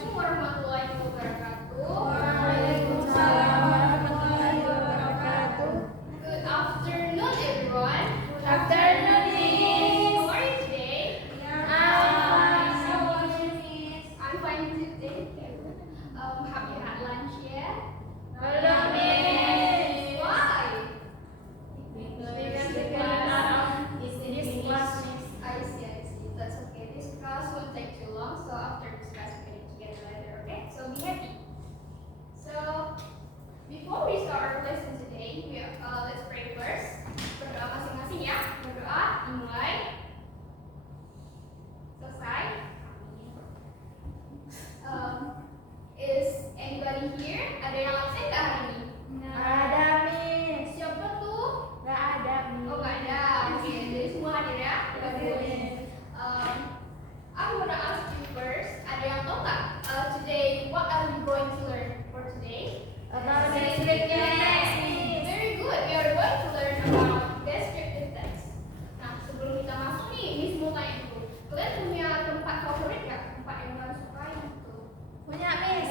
Assalamualaikum warahmatullahi wabarakatuh. Waalaikumsalam warahmatullahi wabarakatuh. Good afternoon, everyone. Good afternoon, Miss. How are you today? I'm fine today. Have you had lunch yet? Belum, Miss. Why? Because the class is in this class, Miss. I see. That's okay. This class won't take too long, so after this class we can get together later, okay? So be happy. So before we start our lesson today, let's pray first. Berdoa masing-masing ya. Berdoa dimulai. Selesai. Is anybody here? Ada yang absen nggak hari ini? Nggak ada, Miss. Siapa tuh? Nggak ada, Miss. Oh nggak ada. Oke, jadi semua hadir ya. I'm gonna ask you first. Ada yang tahu nggak? Today, what are we going to learn for today? About descriptive text, Miss. Very good. We are going to learn about descriptive text. Nah, sebelum kita masuk nih, Miss mau tanya dulu. Kalian punya tempat favorit nggak? Tempat yang kalian sukai gitu? Punya, Miss.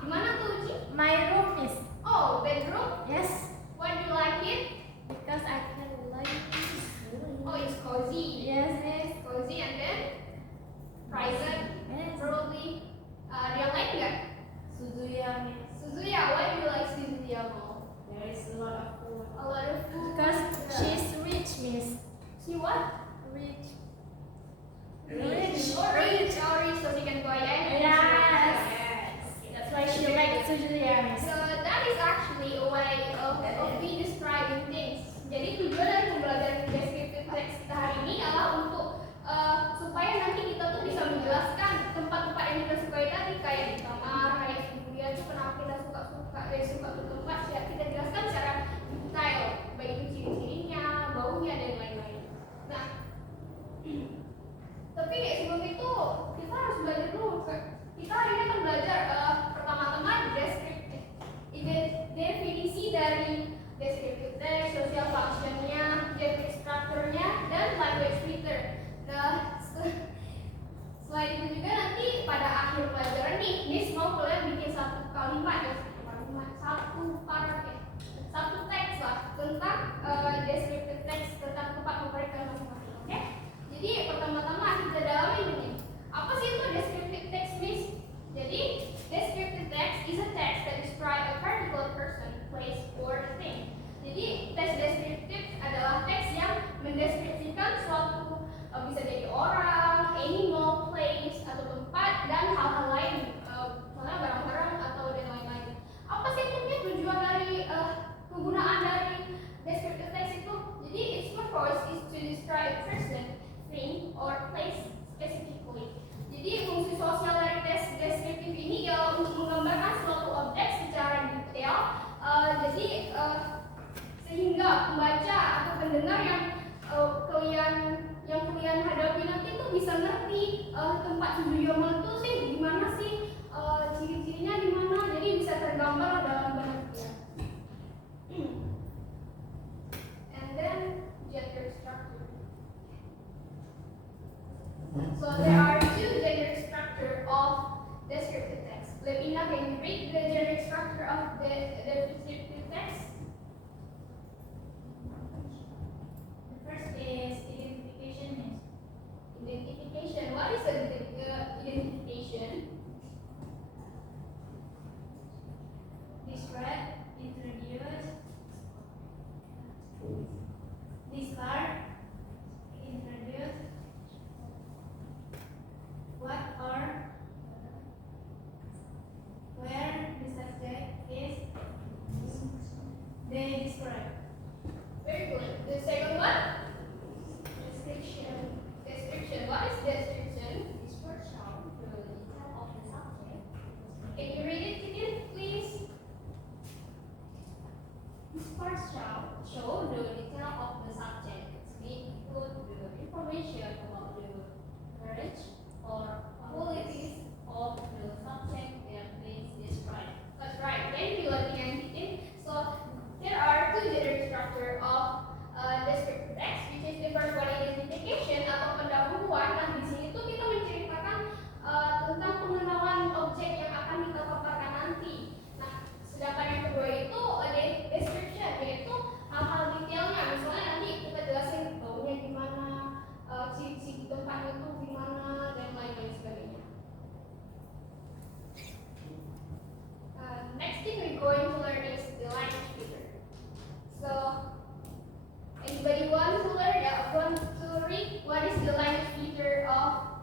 Di mana tuh, Ci? My room, Miss. Oh, bedroom. Yes. Why do you like it? Because I can like this. Oh, it's cozy. Yes, Miss. Cozy and then private. Yes. Probably. Ada yang lain nggak? Suzuya, Miss. Suzuya. Why do you like Suzuya more? There is a lot of food. A lot of food. Because she's rich, Miss. She what? Rich. Rich. Oh, rich. So she can buy anything. Yes. Okay, That's why she likes Suzuya, Miss. So that is actually a way of me describing things. Jadi tujuan dari pembelajaran descriptive text kita hari ini adalah untuk supaya nanti kita tuh bisa menjelaskan tempat-tempat yang kita sukai tadi, kayak di kamar, kayak studio itu kenapa kita suka tuh tempat, ya kita jelaskan secara detail, baik itu ciri-cirinya, baunya dan lain-lain. Nah, tapi kayak sebelum itu kita harus belajar dulu. Kita hari ini akan belajar pertama-tama descriptive, definisi dari descriptive text, social functionnya, generic structure-nya, dan language filter. Nah, selain itu juga nanti pada akhir pelajaran nih, Miss mau kalian bikin satu kalimat ya, satu paragraf, satu teks lah tentang descriptive text, tentang tempat favorit kalian masing-masing, oke? Jadi pertama-tama kita dalami ini. Apa sih itu descriptive text, Miss? Jadi descriptive text is a text that describe a particular person, place, or thing. Jadi teks deskriptif adalah teks yang mendeskripsikan suatu, bisa jadi orang, animal, place, atau tempat, dan hal-hal lain, misalnya barang-barang atau dan lain-lain. Apa sih tujuan dari penggunaan dari descriptive text itu? Jadi its purpose is to describe person, thing, or place specifically. Jadi fungsi sosial dari teks deskriptif ini ialah untuk menggambarkan suatu objek secara detail. Sehingga pembaca atau pendengar yang kalian hadapi nanti tuh bisa ngerti tempat Suzuya itu sih di mana sih, ciri-cirinya di mana, jadi bisa tergambar dalam benak dia. And then gender structure. So there are two gender structure of descriptive text. Lemina, can you read the gender structure of the descriptive text? Is identification, Miss. Identification. What is identification?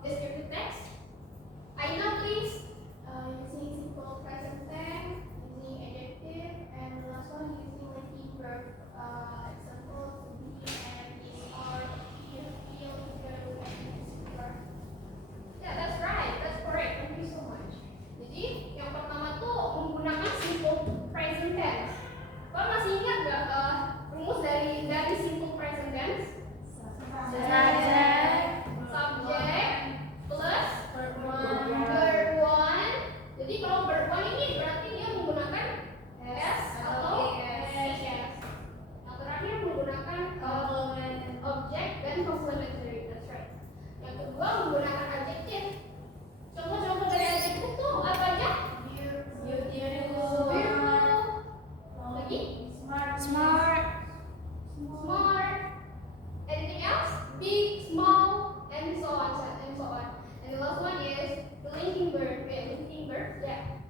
descriptive text. Aina, please. Using simple present tense, using adjective, and the last one using linking verb. Example to be and is or feel together with verb. Yeah, that's right. That's correct. Thank you so much. Jadi yang pertama tuh menggunakan simple present tense. Kalian masih ingat nggak rumus dari simple present tense? Subject plus verb one. Jadi kalau verb one ini berarti dia menggunakan s atau s. Yang terakhir menggunakan object dan complementary. That's right. Yang kedua menggunakan adjective. Contoh-contoh dari adjective tuh apa aja? Beautiful. Lagi? Smart. Anything else? Big, small, and so on. And the last one is the linking verb. Linking verb. Yeah.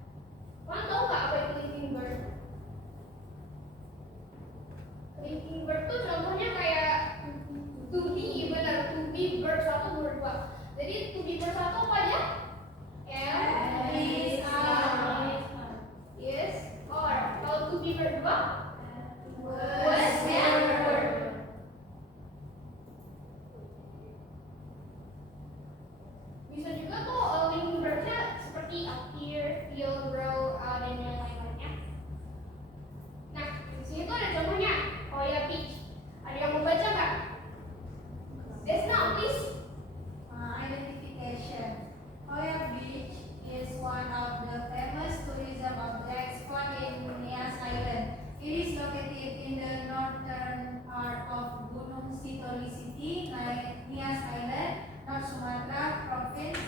Kalian tahu nggak apa itu linking verb? Linking verb tuh contohnya kayak to be, benar. To be verb 1, verb 2. Jadi to be verb 1 apa aja? Yes, or. Kalau to be verb 2? Was and were. Bisa juga tuh linking verbnya seperti appear, feel, grow, dan yang lain-lainnya. Nah, di sini tuh ada contohnya. Hoya Beach. Ada yang mau baca nggak? Desna, please. Identification. Hoya Beach is one of the famous tourism objects found in Nias Island. It is located in the northern part of Gunung Sitoli City, Nias Island, North Sumatra Province,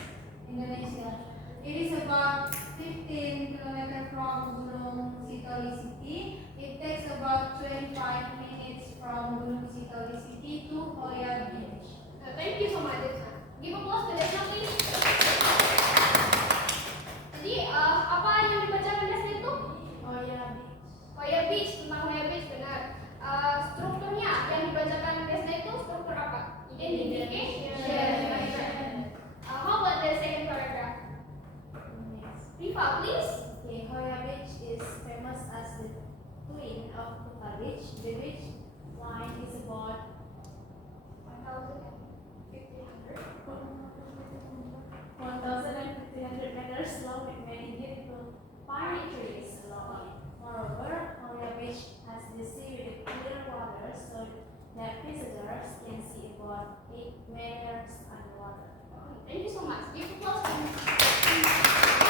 Indonesia. It is about 15 km from Gunung Sitoli City. It takes about 25 minutes from Gunung Sitoli City to Hoya Beach. Thank you so much, Desna. Give applause to Desna, please. Jadi, apa yang dibacakan Desna itu? Hoya Beach, tentang Hoya Beach, benar. Strukturnya yang dibacakan Desna itu struktur apa? Identification. How about the second paragraph? Rifa, please. Hoya Beach is famous as the twin of Kuta Beach. The beach line is about 1,500 meters long with many beautiful pine trees along it. Moreover, Hoya Beach has the sea with clear water so that visitors can see about 8 meters underwater. Thank you so much. Give applause. How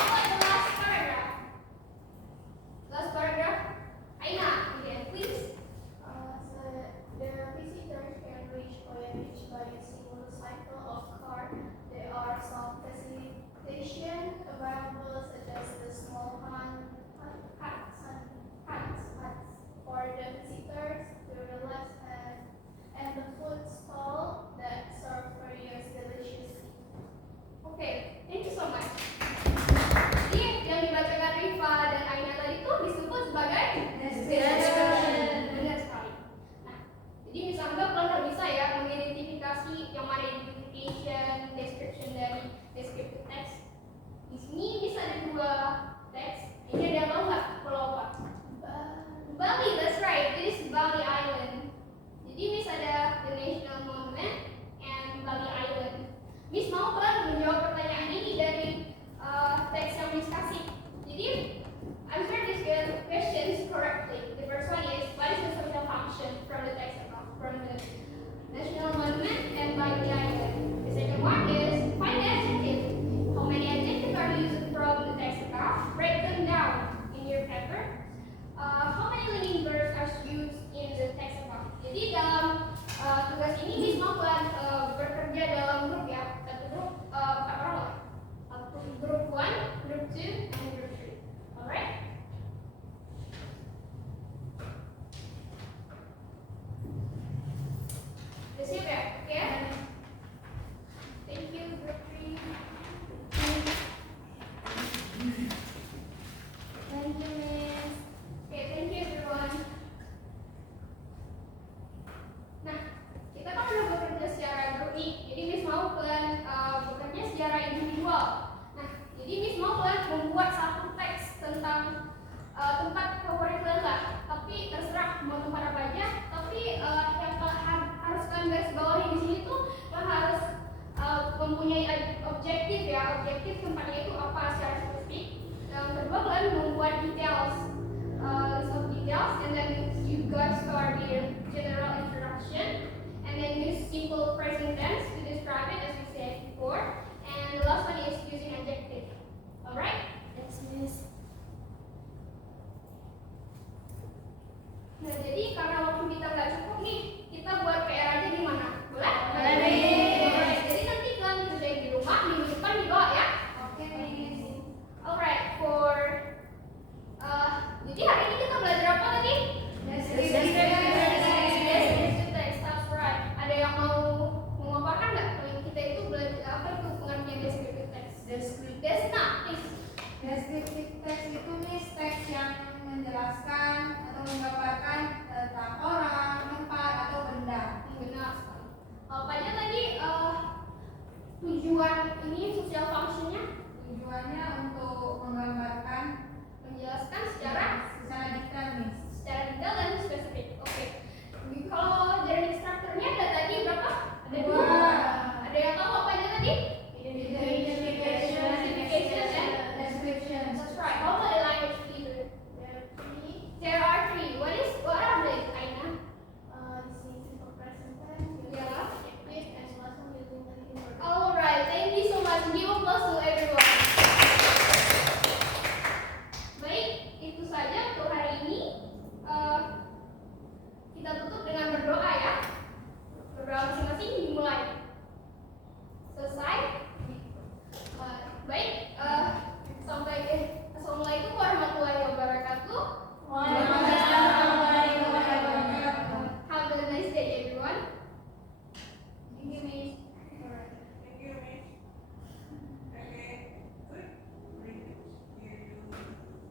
about the last paragraph? Last paragraph. Aina, again, please. The visitors can reach Hoya Beach by using motorcycle or car. There are some facilitation available such as the small huts for the visitors to relax and the food stall that serve various delicious. Okay, thank you so much. Jadi yang dibacakan Rifa dan Aina tadi itu disebut sebagai description. Benar sekali. Nah, jadi misalnya kalian bisa ya mengidentifikasi yang mana identification, description dari descriptive text. Di sini bisa ada 2 teks. Ini ada yang tahu nggak pulau apa? Bali, that's right. It is Bali Island. Jadi Miss ada the National Monument and Bali Island. Miss mau kalian menjawab pertanyaan ini dari teks yang Miss kasih. Jadi answer these questions correctly. The first one is what is the social function from the text from the National Monument and Bali Island. The second one is find the adjective. How many adjectives are used from the text above? Break them down in your paper. How many linking verbs are used in the text above? Jadi dalam tugas ini Miss mau kalian bekerja dalam grup ya. Satu grup 4 orang lah. Group 1, group 2, and group 3. Alright? Udah siap ya? Oke? Thank you, group 3. Thank you, Miss. Okay, thank you everyone. Nah, kita kan udah bekerja secara grup nih. Jadi Miss mau kalian bekerja ya objektif tempatnya itu apa secara spesifik. Yang kedua kalian membuat details, list of details, and then you got start with general introduction, and then use simple present tense to describe it as we said before. And the last one